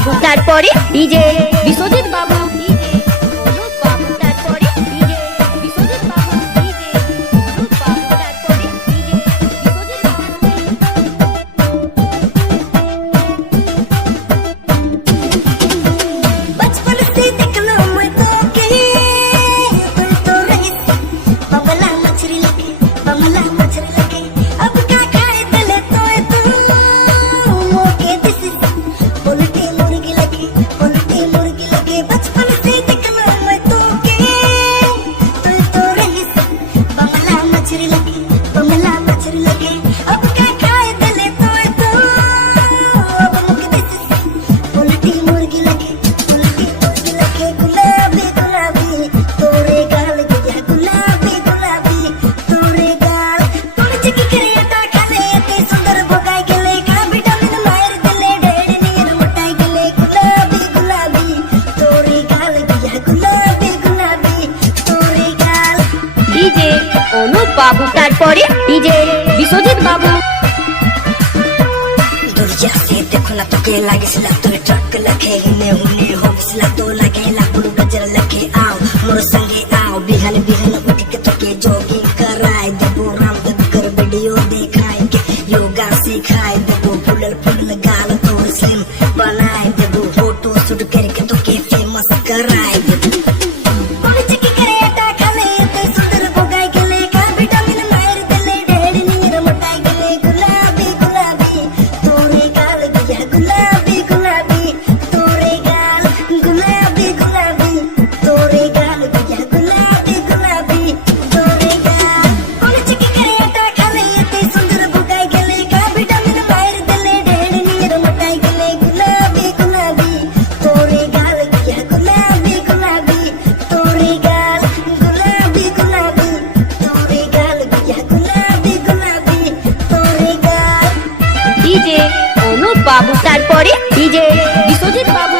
বাবু, তারপরে ডিজে বিশ্বজিৎ বাবু, ডিজে অনুপ বাবু, তারপরে ডিজে বিশ্বজিৎ বাবু, ডিজে অনুপ বাবু, তারপরে ডিজে বিশ্বজিৎ বাবু। बचपन से देखना मैं तो के तू तो रही बमला मछली लगे अब क्या खाए दिले तो तू मोके दिस बोलती मुर्गी लगे बचपन से देखना मैं तो के तू तो रही बमला मछली लगे अब क्या खाए दिले तो तू अब मोके दिस बोलती मुर्गी लगे गुलाबी तोरे गाल गया गुलाबी तोरे गाल तोड़ चिकी करियटा खाले ते सुंदर भोगाई गेले का विटामिन मार दिले ढेर नीर मोटाई गेले गुलाबी तोरे गाल गया गुलाबी तोरे गाल। ডিজে অনুপ বাবু, তারপরে ডিজে বিশ্বজিৎ বাবু। दुर्जा से देखो ना तो के लागे सिला तो ट्रक लखे हिने हुने हो सिला तो लगे लाखों गजर लखे आओ मोर संगे आओ बिहान उठ के तो के जॉगिंग कराए देबो रामदेव कर वीडियो दिखाए के योगा सिखाए देबो फुलल गाल तो स्लिम बनाए देबो फोटो शूट करके तो के फेमस कराए देबो बोले चिकी करेटा खाले ते सुंदर भोगाई गेले का विटामिन मार दिले ढेर नीर मोटाई गेले गुलाबी तोरे गाल गया गुलाबी तोरे गाल गुलाबी तोरे गाल गया गुलाबी तोरे गाल बोले चिकी करेटा खाले ते सुंदर भोगाई गेले का विटामिन मार दिले ढेर नीर मोटाई गेले गुलाबी तोरे गाल गया गुलाबी तोरे गाल गुलाबी तोरे गाल गया गुलाबी तोरे गाल। ডিজে অনুপ বাবু, তারপরে ডিজে বিশ্বজিৎ বাবু।